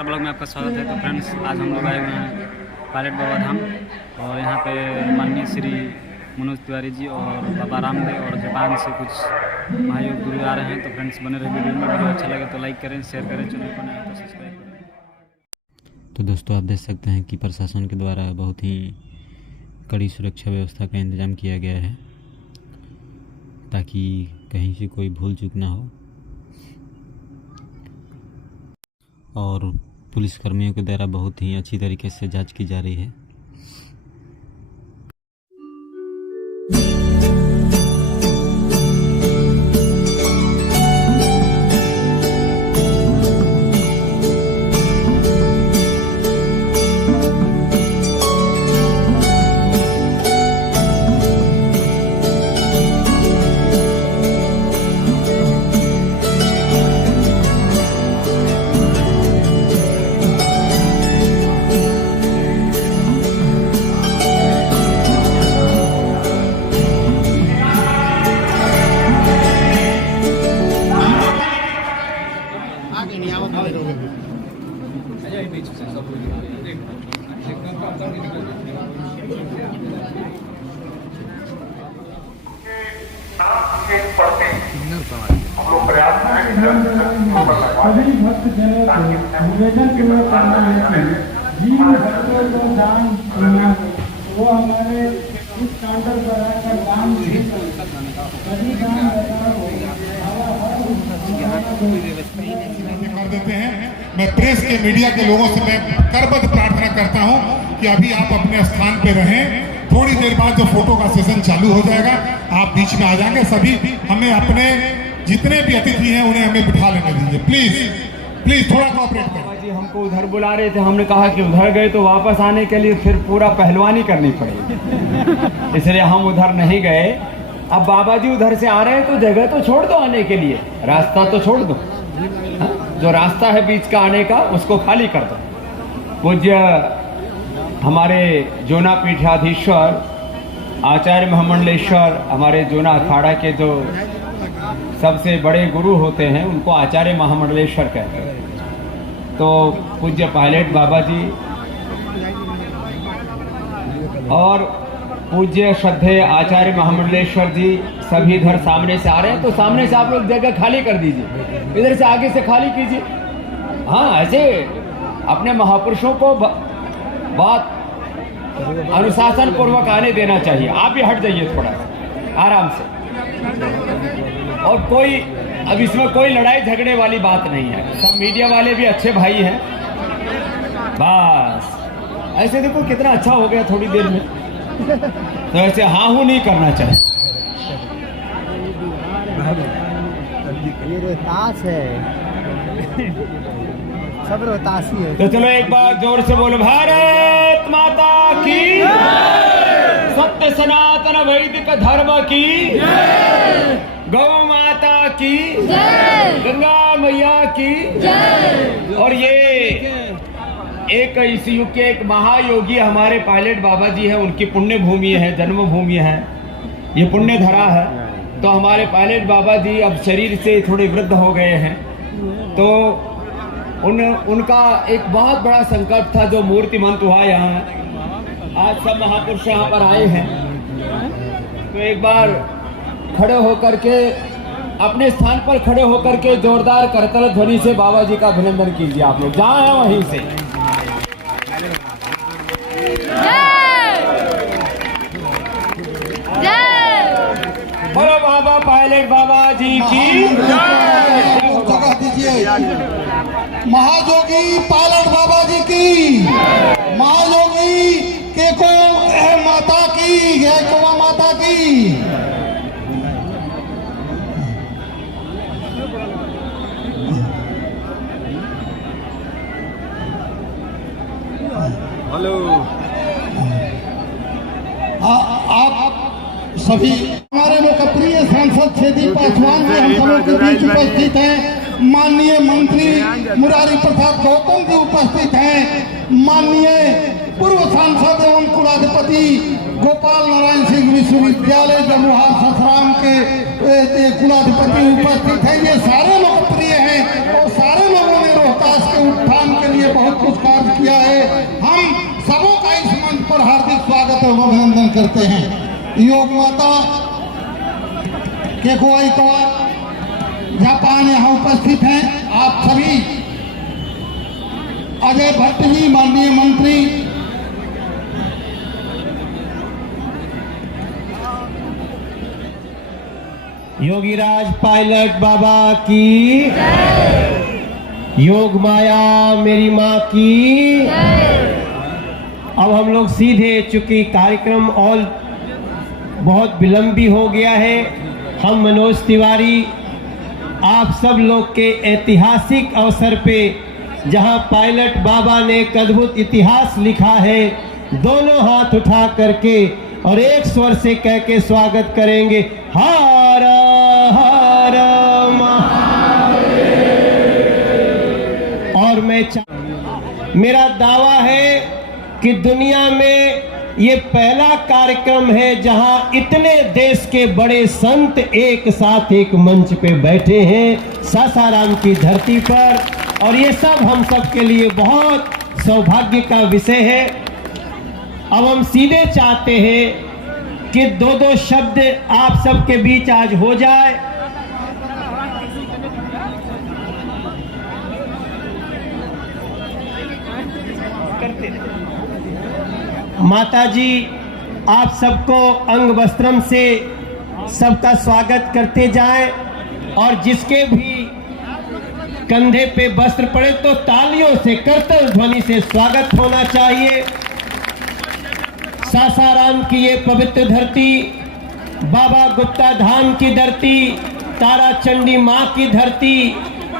Blog में आपका स्वागत है। तो फ्रेंड्स, आज हम लोग आए हुए हैं पायलट बाबा धाम और यहाँ पे माननीय श्री मनोज तिवारी जी और बाबा रामदेव और जापान से कुछ महायोग गुरु आ रहे हैं। तो फ्रेंड्स, बने रहे वीडियो में। वीडियो अच्छा लगे तो लाइक करें, शेयर करें, चैनल को नया तो सब्सक्राइब करें। तो दोस्तों, आप देख सकते हैं कि प्रशासन के द्वारा बहुत ही कड़ी सुरक्षा व्यवस्था का इंतज़ाम किया गया है ताकि कहीं से कोई भूल चूक ना हो। और पुलिसकर्मियों के द्वारा बहुत ही अच्छी तरीके से जांच की जा रही है। सभी भक्तजनों को निवेदन पूर्वक करना है कि जिन भक्तों को दान करना है वो हमारे इस काउंटर पर आकर दान सभी दान कर देते हैं। मैं प्रेस के मीडिया के लोगों से मैं करबद्ध प्रार्थना करता हूं कि अभी आप अपने स्थान पे रहें। थोड़ी देर बाद जो फोटो का सेशन चालू हो जाएगा, आप बीच में आ जाएंगे। सभी हमें अपने जितने भी अतिथि हैं उन्हें हमें बिठा लेने दीजिए। प्लीज थोड़ा कोऑपरेट करें। जी, हमको उधर बुला रहे थे, हमने कहा कि उधर गए तो वापस आने के लिए फिर पूरा पहलवानी करनी पड़ेगी, इसलिए हम उधर नहीं गए। अब बाबा जी उधर से आ रहे हैं तो जगह तो छोड़ दो आने के लिए, रास्ता तो छोड़ दो। जो रास्ता है बीच का आने का उसको खाली कर दो। पूज्य हमारे जोना पीठाधीश्वर आचार्य महामंडलेश्वर, हमारे जोना अखाड़ा के जो सबसे बड़े गुरु होते हैं उनको आचार्य महामंडलेश्वर कहते हैं। तो पूज्य पायलट बाबा जी और पूज्य श्रद्धेय आचार्य महामंडलेश्वर जी सभी इधर सामने से आ रहे हैं। तो सामने से आप लोग जगह खाली कर दीजिए, इधर से आगे से खाली कीजिए। हाँ, ऐसे अपने महापुरुषों को बात अनुशासन पूर्वक आने देना चाहिए। आप भी हट जाइए थोड़ा आराम से। और कोई अब इसमें कोई लड़ाई झगड़े वाली बात नहीं है। सब मीडिया वाले भी अच्छे भाई हैं। बस ऐसे देखो कितना अच्छा हो गया थोड़ी देर में। तो ऐसे हाँ हूँ नहीं करना चाहिए। ये रोहतास है, सब रोहतासी है। तो चलो एक बार जोर से बोलो, भारत माता की, सत्य सनातन वैदिक धर्म की, गौ माता की, गंगा मैया की। और ये एक इस युग के एक महायोगी हमारे पायलट बाबा जी हैं, उनकी पुण्य भूमि है, जन्मभूमि है, ये पुण्य धरा है। तो हमारे पायलट बाबा जी अब शरीर से थोड़े वृद्ध हो गए हैं। तो उनका एक बहुत बड़ा संकल्प था जो मूर्तिमंत हुआ यहाँ। आज सब महापुरुष यहाँ पर आए हैं। तो एक बार खड़े होकर के अपने स्थान पर खड़े होकर के जोरदार करतल ध्वनि से बाबा जी का अभिनंदन कीजिए। आप लोग जहाँ हैं वहीं से। बोलो बाबा पायलट बाबा जी की जगह दीजिए। महायोगी पायलट बाबा जी की, महायोगी केको माता की, केको माता की। हेलो, आप सभी हमारे लोकप्रिय सांसद छेदी पासवान जी हम सबों के बीच उपस्थित हैं। माननीय मंत्री मुरारी प्रसाद गौतम जी उपस्थित हैं, माननीय पूर्व सांसद एवं कुलाधिपति गोपाल नारायण सिंह विश्वविद्यालय जमुहार ससराम के कुलाधिपति उपस्थित हैं। ये सारे लोकप्रिय हैं और सारे लोगों ने रोहतास के उत्थान के लिए बहुत कुछ कार्य किया है। हम सबों का इस मंच पर हार्दिक स्वागत एवं अभिनंदन करते हैं। योग माता केकुआई कौर जापान यहाँ उपस्थित हैं। आप सभी अजय भट्ट जी माननीय मंत्री, योगीराज पायलट बाबा की, योग माया मेरी माँ की। अब हम लोग सीधे, चूंकि कार्यक्रम और बहुत विलंबी हो गया है, हम मनोज तिवारी आप सब लोग के ऐतिहासिक अवसर पे, जहां पायलट बाबा ने एक अद्भुत इतिहास लिखा है, दोनों हाथ उठा करके और एक स्वर से कह के स्वागत करेंगे, हर हर महादेव। और मेरा दावा है कि दुनिया में ये पहला कार्यक्रम है जहां इतने देश के बड़े संत एक साथ एक मंच पे बैठे हैं सासाराम की धरती पर, और ये सब हम सब के लिए बहुत सौभाग्य का विषय है। अब हम सीधे चाहते हैं कि दो दो शब्द आप सबके बीच आज हो जाए। माता जी आप सबको अंग वस्त्रम से सबका स्वागत करते जाएं, और जिसके भी कंधे पे वस्त्र पड़े तो तालियों से, करतल ध्वनि से स्वागत होना चाहिए। सासाराम की ये पवित्र धरती, बाबा गुप्ता धाम की धरती, तारा चंडी माँ की धरती,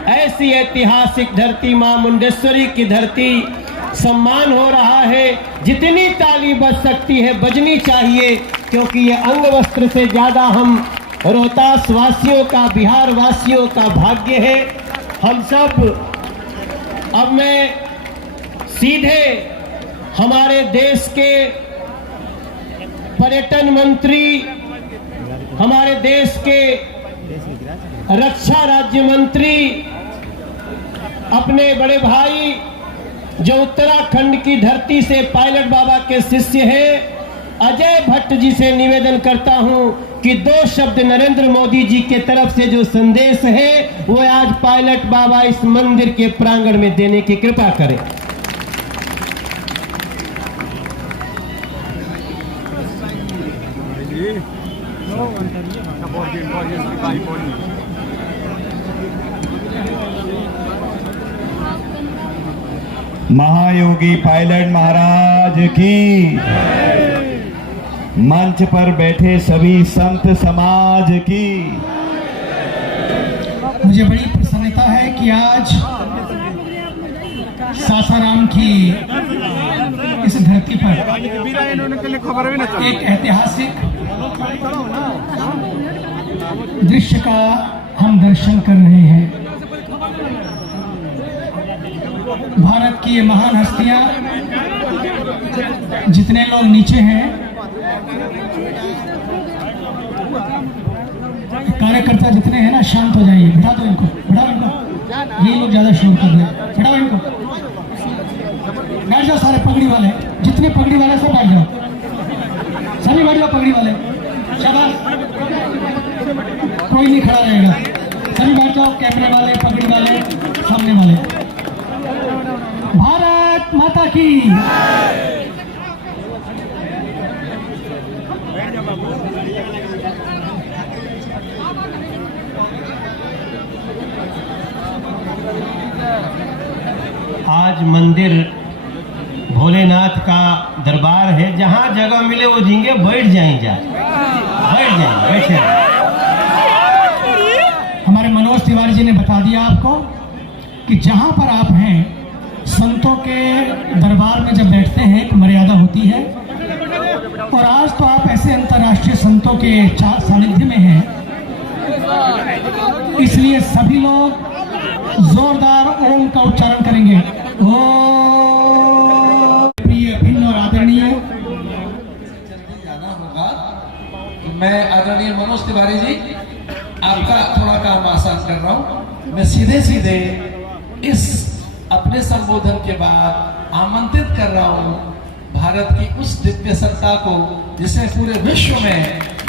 ऐसी ऐतिहासिक धरती माँ मुंडेश्वरी की धरती, सम्मान हो रहा है। जितनी ताली बज सकती है बजनी चाहिए, क्योंकि ये अंग वस्त्र से ज्यादा हम रोहतास वासियों का, बिहार वासियों का भाग्य है। हम सब, अब मैं सीधे हमारे देश के पर्यटन मंत्री, हमारे देश के रक्षा राज्य मंत्री, अपने बड़े भाई जो उत्तराखंड की धरती से पायलट बाबा के शिष्य हैं, अजय भट्ट जी से निवेदन करता हूं कि दो शब्द नरेंद्र मोदी जी के तरफ से जो संदेश है वो आज पायलट बाबा इस मंदिर के प्रांगण में देने की कृपा करें। महायोगी पायलट महाराज की, मंच पर बैठे सभी संत समाज की। मुझे बड़ी प्रसन्नता है कि आज सासाराम की इस धरती पर एक ऐतिहासिक दृश्य का हम दर्शन कर रहे हैं। भारत की ये महान हस्तियां, जितने लोग नीचे हैं, कार्यकर्ता जितने हैं ना, शांत हो जाइए, बिठा दो इनको, बिठाओ इनको, ये लोग ज्यादा शोर कर रहे हैं, बिठाओ इनको, बैठ जाओ सारे पगड़ी वाले, जितने पगड़ी वाले सब बैठ जाओ, सभी बैठ जाओ पगड़ी वाले, शाबाश, कोई नहीं खड़ा रहेगा, सभी बैठ जाओ, कैमरे वाले, पगड़ी वाले, सामने वाले। भारत माता की। आज मंदिर भोलेनाथ का दरबार है, जहां जगह मिले वो झींगे बैठ जाएं, बैठ जाएं, बैठे। हमारे मनोज तिवारी जी ने बता दिया आपको कि जहां पर आप हैं, संतों के दरबार में जब बैठते हैं एक मर्यादा होती है, और आज तो आप ऐसे अंतर्राष्ट्रीय संतों के सानिध्य में हैं, इसलिए सभी लोग जोरदार ओम का उच्चारण करेंगे। ओम। प्रिय भिन्न और आदरणीय जाना होगा तो मैं आदरणीय मनोज तिवारी जी आपका थोड़ा काम आसान कर रहा हूँ। मैं सीधे सीधे इस अपने संबोधन के बाद आमंत्रित कर रहा हूँ भारत की उस दिव्य सत्ता को जिसने पूरे विश्व में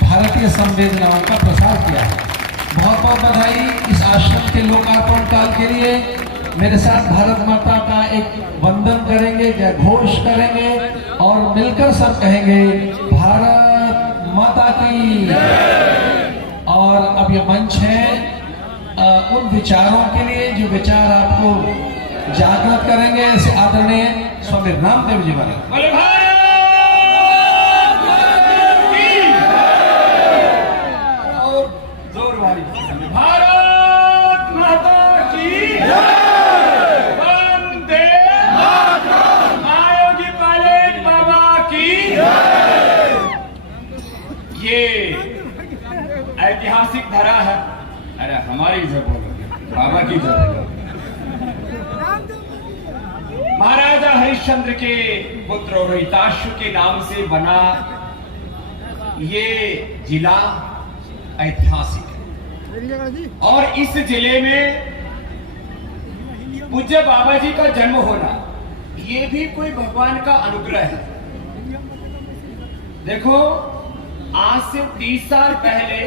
भारतीय संवेदनाओं का प्रसार किया है। बहुत बहुत बधाई इस आश्रम के लोकार्पण काल के लिए। मेरे साथ भारत माता का एक वंदन करेंगे, जय घोष करेंगे और मिलकर सब कहेंगे भारत माता की। और अब ये मंच है उन विचारों के लिए जो विचार आपको जागृत करेंगे। ऐसे आदरणीय स्वामी रामदेव जी महाराज। भारत माता की वंदे महायोगी पायलट बाबा की। ये ऐतिहासिक धरा है। अरे हमारी जय बोलो, बाबा की जय बोलो। महाराजा हरिश्चंद्र के पुत्र रोहिताश्व के नाम से बना ये जिला ऐतिहासिक है और इस जिले में पूज्य बाबा जी का जन्म होना ये भी कोई भगवान का अनुग्रह है। देखो आज से 30 साल पहले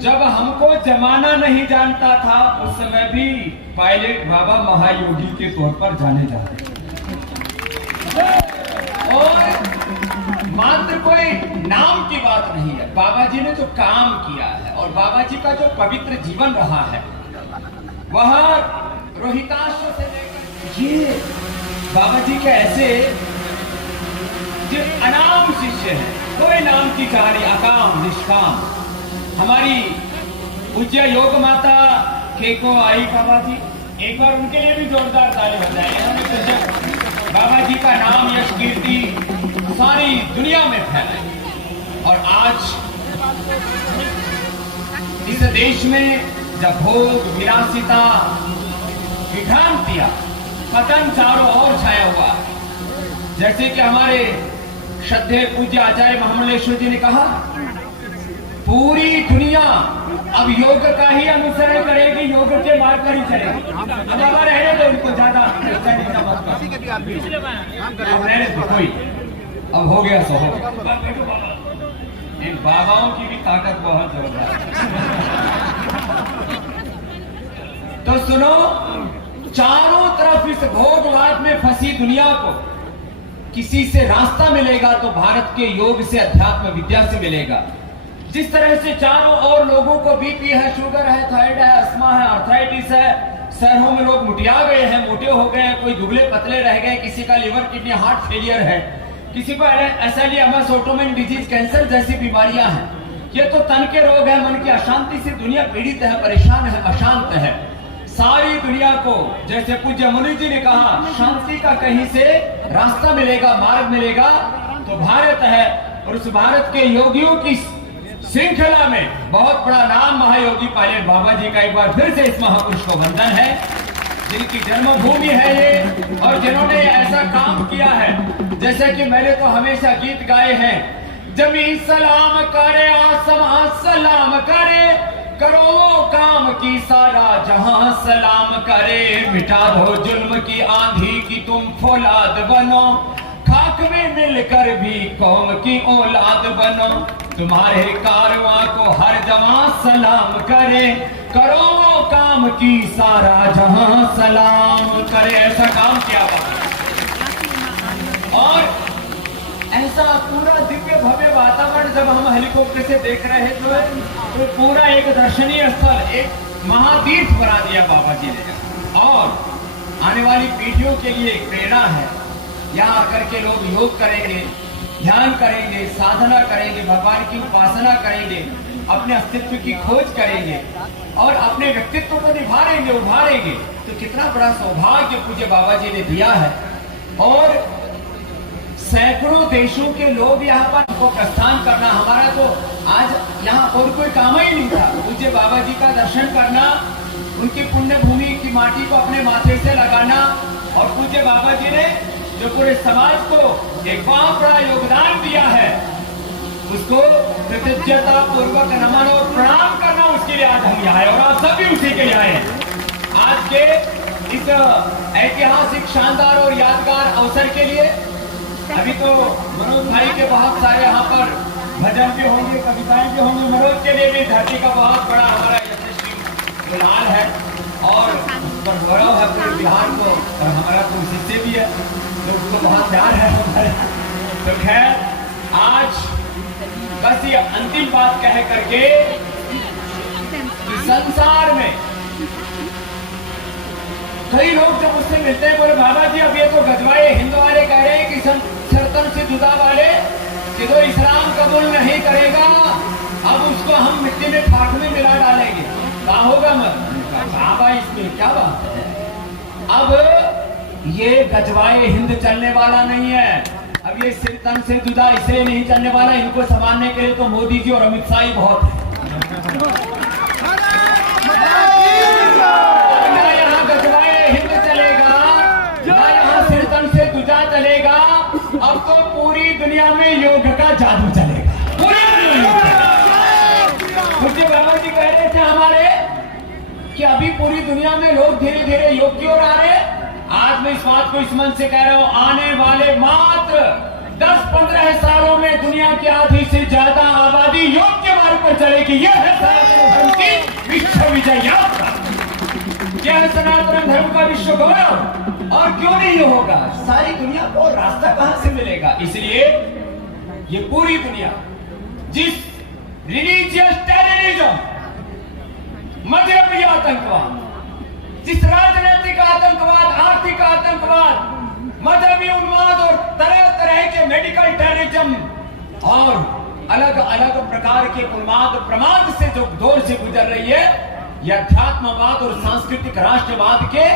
जब हमको जमाना नहीं जानता था उस समय भी पायलट बाबा महायोगी के तौर पर जाने जाते और मात्र कोई नाम की बात नहीं है। बाबा जी ने जो काम किया है और बाबा जी का जो पवित्र जीवन रहा है वह रोहिताश्व से लेकर ये बाबा जी के ऐसे जो अनाम शिष्य हैं, कोई नाम की कहानी, अकाम निष्काम। हमारी पूज्य योग माता केको आई बाबा जी, एक बार उनके लिए भी जोरदार ताली बजाएं। इन्होंने पूज्य बाबा जी का नाम यश कीर्ति सारी दुनिया में फैलाई और आज इस देश में जब भोग विलासिता विभ्रांतियां पतन चारों ओर छाया हुआ, जैसे कि हमारे श्रद्धेय पूज्य आचार्य महामंडलेश्वर जी ने कहा पूरी दुनिया अब योग का ही अनुसरण करेगी, योग के मार्ग पर ही चलेगी। अब बाबा रहने दो उनको ज्यादा रहने दो, कोई अब हो गया सो हो। इन बाबाओं की भी ताकत बहुत जोरदार है। तो सुनो, चारों तरफ इस भोगवाद में फंसी दुनिया को किसी से रास्ता मिलेगा तो भारत के योग से, अध्यात्म विद्या से मिलेगा। जिस तरह से चारों ओर लोगों को बीपी है, शुगर है, थायराइड है, अस्थमा है, आर्थराइटिस है, शहरों में लोग मुटिया गए हैं, मोटे हो गए हैं, कोई दुबले पतले रह गए, किसी का लिवर किडनी हार्ट फेलियर है, किसी को एसएलईएमएस ऑटोइम्यून डिजीज कैंसर जैसी बीमारियां हैं। ये तो तन के रोग है, मन की अशांति से दुनिया पीड़ित है, परेशान है, अशांत है। सारी दुनिया को जैसे पूज्य मुनि जी ने कहा शांति का कहीं से रास्ता मिलेगा, मार्ग मिलेगा तो भारत है। और उस भारत के योगियों की श्रृंखला में बहुत बड़ा नाम महायोगी पायलट बाबा जी का एक बार फिर से इस महापुरुष को वंदन है, जिनकी जन्मभूमि है ये और जिन्होंने ऐसा काम किया है। जैसे कि मैंने तो हमेशा गीत गाए हैं, जमीन सलाम करे, आसमां सलाम करे, करो वो काम की सारा जहां सलाम करे, मिटा दो जुल्म की आंधी की तुम फौलाद बनो, खाक में मिलकर भी कौम की औलाद बनो, तुम्हारे कारवां को हर जवां सलाम करे, करो वो काम की सारा जहां सलाम करे। ऐसा काम किया और ऐसा पूरा दिव्य भव्य वातावरण जब हम हेलीकॉप्टर से देख रहे थे तो पूरा एक दर्शनीय स्थल, एक महातीर्थ बना दिया बाबा जी ने और आने वाली पीढ़ियों के लिए एक प्रेरणा है। यहाँ आकर के लोग योग करेंगे, ध्यान करेंगे, साधना करेंगे, भगवान की उपासना करेंगे, अपने अस्तित्व की खोज करेंगे और अपने व्यक्तित्व को निभारेंगे, उभारेंगे। तो कितना बड़ा सौभाग्य पूज्य बाबा जी ने दिया है। और सैकड़ों देशों के लोग यहाँ पर को प्रस्थान करना, हमारा तो आज यहाँ और कोई काम ही नहीं था। पूज्य बाबा जी का दर्शन करना, उनकी पुण्य भूमि की माटी को अपने माथे से लगाना, और पूज्य बाबा जी ने जो पूरे समाज को एक बहुत बड़ा योगदान दिया है, उसको कृतज्ञता पूर्वक नमन और प्रणाम करना, उसके लिए आज हम यहाँ आए और आप सभी उसी के लिए आए हैं। आज के इस ऐतिहासिक, शानदार और यादगार अवसर के लिए अभी तो मनोज भाई के बहुत सारे यहाँ पर भजन भी होंगे, कविताएं भी होंगी। मनोज के लिए भी धरती का बहुत बड़ा हमारा यशस्वी गुलाल है और उस पर गौरव है पूरे बिहार को, और हमारा तो उसी से भी है, तो उसको बहुत प्यार है हमारे। तो खैर, आज बस ये अंतिम बात कह करके कि संसार में कई लोग जब उससे मिलते हैं बोले बाबा जी अब ये तो गजवाए हिंद वाले कह रहे हैं कि सरतन से जुदा वाले कि जो इस्लाम कबूल नहीं करेगा अब उसको हम मिट्टी में फाक में मिला डालेंगे, क्या होगा मत बाबा, इसमें क्या बात है। अब ये गजवाए हिंद चलने वाला नहीं है, अब ये सिरतन से जुदा इसलिए नहीं चलने वाला, इनको संभालने के लिए तो मोदी जी और अमित शाह ही बहुत है। ना यहाँ गजवाए हिंद चलेगा, ना यहाँ सिरतन से जुदा चलेगा, अब तो पूरी दुनिया में योग का जादू चलेगा, पूरी दुनिया। मुझे बाबा जी कह रहे थे हमारे कि अभी पूरी दुनिया में लोग धीरे धीरे योग की ओर आ रहे हैं। आज मैं इस बात को इस मन से कह रहा हूं, आने वाले मात्र 10-15 सालों में दुनिया की आधी से ज्यादा आबादी योग के मार्ग पर चलेगी। यह है सनातन धर्म की विश्व विजय यात्रा, यह है सनातन धर्म का विश्व गौरव। और क्यों नहीं ये होगा, सारी दुनिया को रास्ता कहां से मिलेगा। इसलिए ये पूरी दुनिया जिस रिलीजियस टेररिज्म, मजहबी आतंकवाद, जिस राजनीतिक आतंकवाद, आर्थिक आतंकवाद, मजहबी उन्माद और तरह तरह के मेडिकल टेररिज्म और अलग अलग प्रकार के उन्माद प्रमाद से जो दौर से गुजर रही है, यह अध्यात्मवाद और सांस्कृतिक राष्ट्रवाद के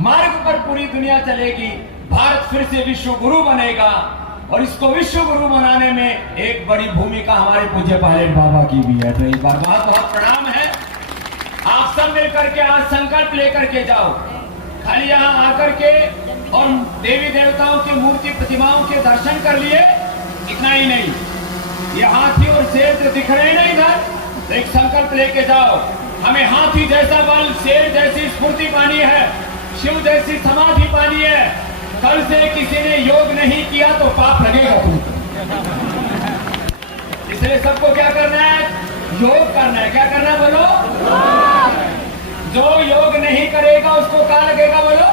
मार्ग पर पूरी दुनिया चलेगी। भारत फिर से विश्व गुरु बनेगा और इसको विश्व गुरु बनाने में एक बड़ी भूमिका हमारे पूज्य पायलट बाबा की भी है। तो एक बार बहुत बहुत प्रणाम है। आप सब मिलकर के आज संकल्प लेकर के जाओ, खाली यहाँ आकर के और देवी देवताओं की मूर्ति प्रतिमाओं के दर्शन कर लिए, इतना ही नहीं, ये हाथी और शेर जो दिख रहे हैं ना इधर, तो एक संकल्प लेके जाओ, हमें हाथी जैसा बल, शेर जैसी स्फूर्ति पानी है, शिव जैसी समाधि पानी है। कल से किसी ने योग नहीं किया तो पाप लगेगा तुमको। इसलिए सबको क्या करना है, योग करना है। क्या करना है बोलो, जो योग नहीं करेगा उसको क्या लगेगा बोलो।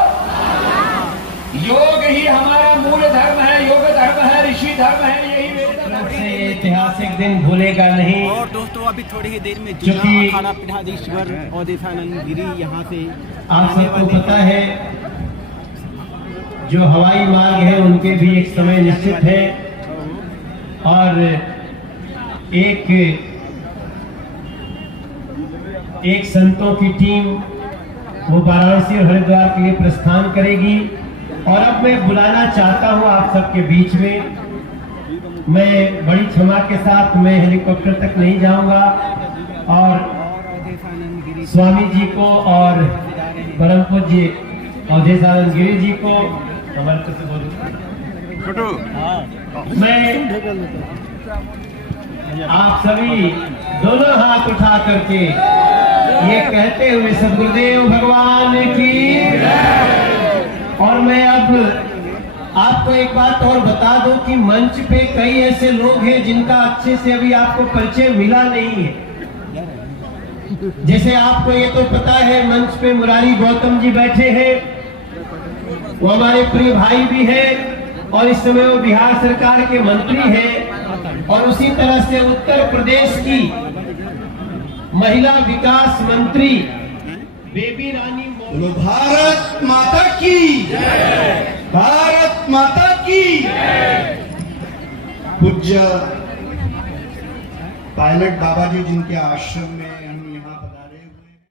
योग ही हमारा मूल धर्म है, योग धर्म है, ऋषि धर्म है, यही वेद से ऐतिहासिक दिन भूलेगा नहीं। और दोस्तों अभी थोड़ी ही देर में क्योंकि अखाड़ा पीठाधीश्वर अवधेशानंद गिरी यहाँ से आप सबको पता है जो हवाई मार्ग है उनके भी एक समय निश्चित है, और एक संतों की टीम वो वाराणसी और हरिद्वार के लिए प्रस्थान करेगी। और अब मैं बुलाना चाहता हूं आप सबके बीच में, मैं बड़ी क्षमा के साथ मैं हेलीकॉप्टर तक नहीं जाऊंगा, और स्वामी जी को और परम पूज्य अवधेशानंद गिरी जी को हमारे से बोलूं, मैं आप सभी दोनों हाथ उठा करके ये कहते हुए सदगुरुदेव भगवान की। और मैं अब आपको एक बात और बता दूं कि मंच पे कई ऐसे लोग हैं जिनका अच्छे से अभी आपको परिचय मिला नहीं है। जैसे आपको ये तो पता है मंच पे मुरारी गौतम जी बैठे हैं, वो हमारे प्रिय भाई भी हैं और इस समय वो बिहार सरकार के मंत्री हैं। और उसी तरह से उत्तर प्रदेश की महिला विकास मंत्री बेबी रानी बोलो भारत माता की जय, भारत माता की जय। पूज्य पायलट बाबा जी जिनके आश्रम में हम